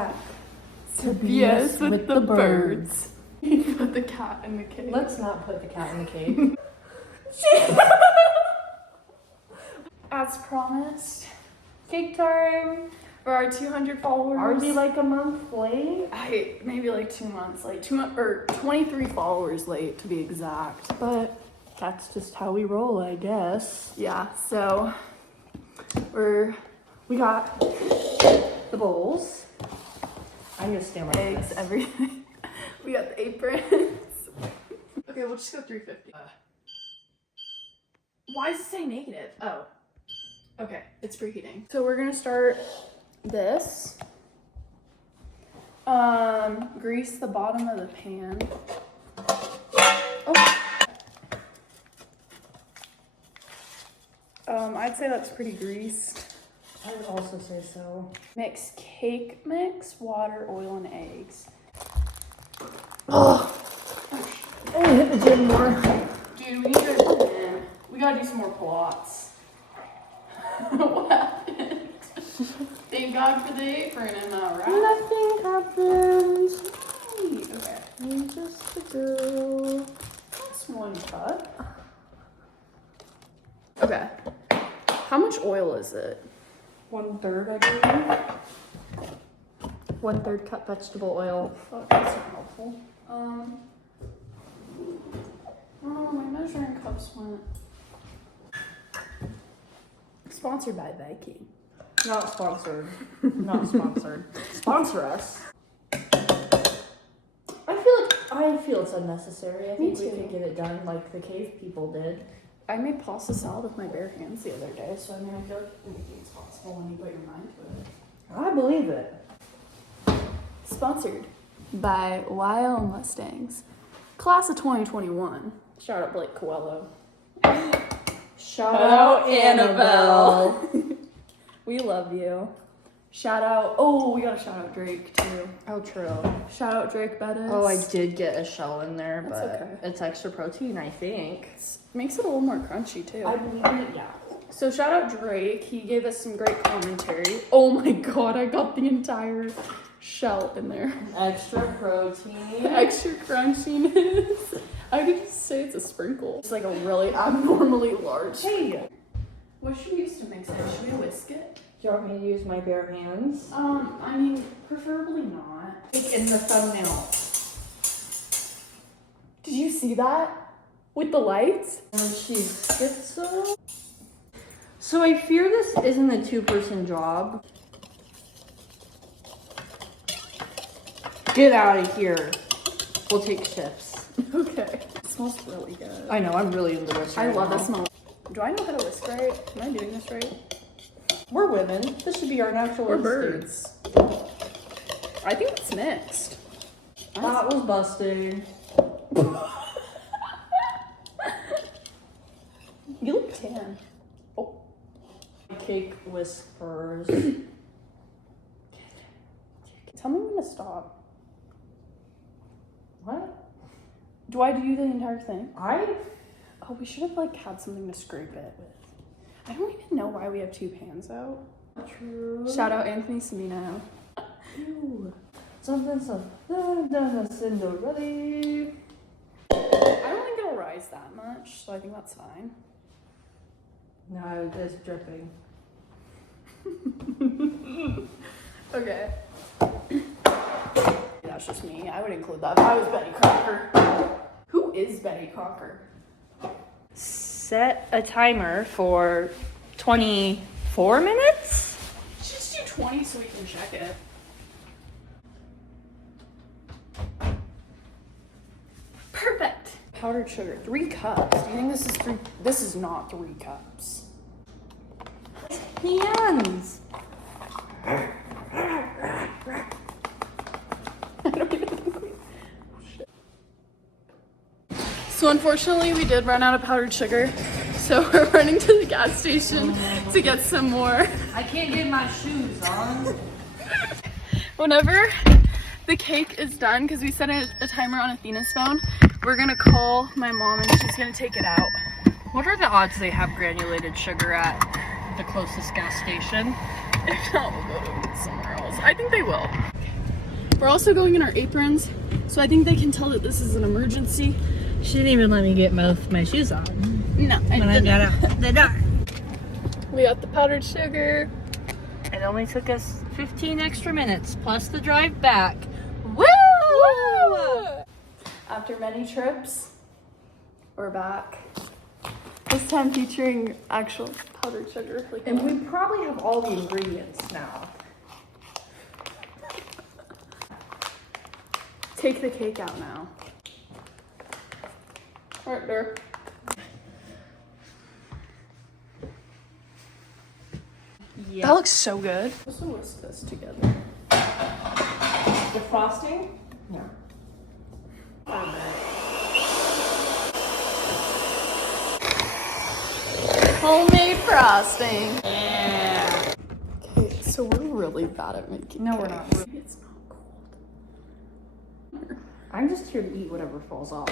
back to BS with the birds. Put the cat in the cage. Let's not put the cat in the cage. As promised, cake time for our 200 followers. Are we like a month late? Maybe like 2 months late. 2 months or 23 followers late to be exact. But that's just how we roll, I guess. Yeah, so we got The bowls. I'm gonna stand like eggs, this. everything. We got the aprons. Okay, we'll just go 350. Why does it say negative? Oh. Okay, it's preheating. So we're gonna start this. Grease the bottom of the pan. Oh. I'd say that's pretty greased. I would also say so. Mix cake mix, water, oil, and eggs. Oh, I hit the gym more. Dude, we gotta do some more plots. What happened? Thank God for the apron, am I right? Nothing happened. Okay, I'm just a girl. that's one cut. Okay, how much oil is it? 1/3, I believe. 1/3 cup vegetable oil. Fuck, that's not helpful. Oh, my measuring cups went. Sponsored by Viking. Not sponsored. Not sponsored. Sponsor us. I feel it's unnecessary. I think we too. could get it done like the cave people did. I made pasta salad with my bare hands the other day, so I mean, I feel like anything's possible when you put your mind to it. I believe it. Sponsored by YL Mustangs. Class of 2021. Shout out Blake Coelho. Shout out Annabelle. We love you. Shout out, oh, we gotta shout out Drake too. Oh, true. Shout out Drake Bettis. Oh, I did get a shell in there, That's but okay. it's extra protein, I think. Makes it a little more crunchy too. I believe it, yeah. So shout out Drake. He gave us some great commentary. Oh my god, I got the entire shell in there. Extra protein. Extra crunchiness. I could just say it's a sprinkle. It's like a really abnormally large. Hey, What should we use to mix it? Should we whisk it? do you want me to use my bare hands? I mean, preferably not. Like in the thumbnail. Did you see that? With the lights? And she's schizo. So I fear this isn't a 2-person job. Get out of here. We'll take shifts. Okay. It smells really good. I know, I'm really into this I right love now. the smell. Do I know how to whisk right? Am I doing this right? We're women. This should be our natural We're instincts. birds. I think it's mixed. That was busted. You look tan. Oh. Cake whiskers. Tell me when to stop. What? Do I do the entire thing? I Oh, we should have like had something to scrape it with. I don't even know why we have 2 pans out. True. Shout out Anthony Semino. Ew. Something. Cinderella. I don't think it'll rise that much, so I think that's fine. No, it's dripping. Okay. That's just me. I would include that if I was Betty Crocker. Who is Betty Crocker? Set a timer for 24 minutes? Just do 20 so we can check it. Perfect. Powdered sugar, 3 cups. Do you think this is 3? This is not 3 cups. Hands. I don't even think we... Shit. So unfortunately we did run out of powdered sugar. So we're running to the gas station to get some more. I can't get my shoes on. Whenever the cake is done, because we set a timer on Athena's phone, we're gonna call my mom and she's gonna take it out. What are the odds they have granulated sugar at the closest gas station? If not, we'll go to somewhere else. I think they will. We're also going in our aprons, so I think they can tell that this is an emergency. She didn't even let me get my shoes on No, when I got out the door. We got the powdered sugar. It only took us 15 extra minutes plus the drive back. Woo! After many trips, we're back. This time featuring actual powdered sugar. And we probably have all the ingredients now. Take the cake out now. Right there. Yeah. That looks so good. Let's list this together. The frosting? No. Homemade frosting. Yeah. Okay, so we're really bad at making No, we're cakes. not. It's not cold. I'm just here to eat whatever falls off.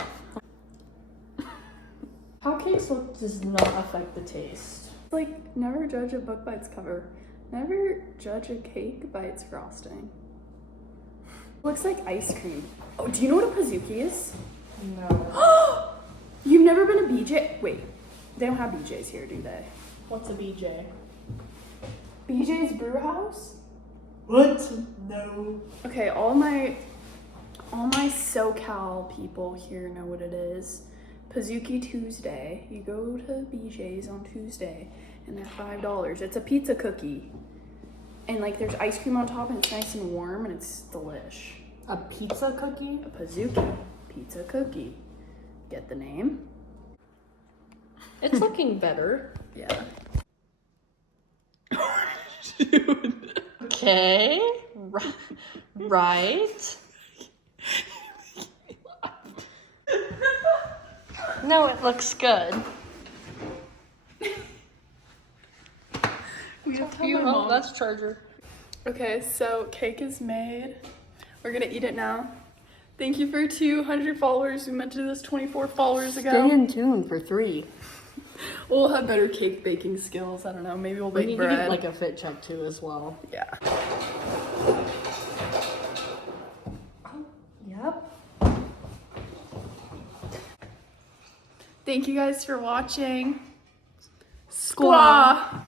How cakes look does not affect the taste. Like, never judge a book by its cover. Never judge a cake by its frosting. Looks like ice cream. Oh, do you know what a Pizookie is? No. You've never been a BJ? Wait, they don't have BJ's here, do they? What's a BJ? BJ's Brew House? What? No. Okay, all my SoCal people here know what it is. Pizookie Tuesday. You go to BJ's on Tuesday and they're $5. It's a pizza cookie. And like there's ice cream on top and it's nice and warm and it's delish. A pizza cookie? A Pizookie pizza cookie. Get the name? It's looking better. Yeah. Okay. Right. No, it looks good. We have That's charger. Okay, so cake is made. We're gonna eat it now. Thank you for 200 followers. We meant to do this 24 followers ago. Stay in tune for 3. We'll have better cake baking skills. I don't know. Maybe we'll We bake need to bread. get like a fit check too as well. Yeah. Yep. Thank you guys for watching. Squaw.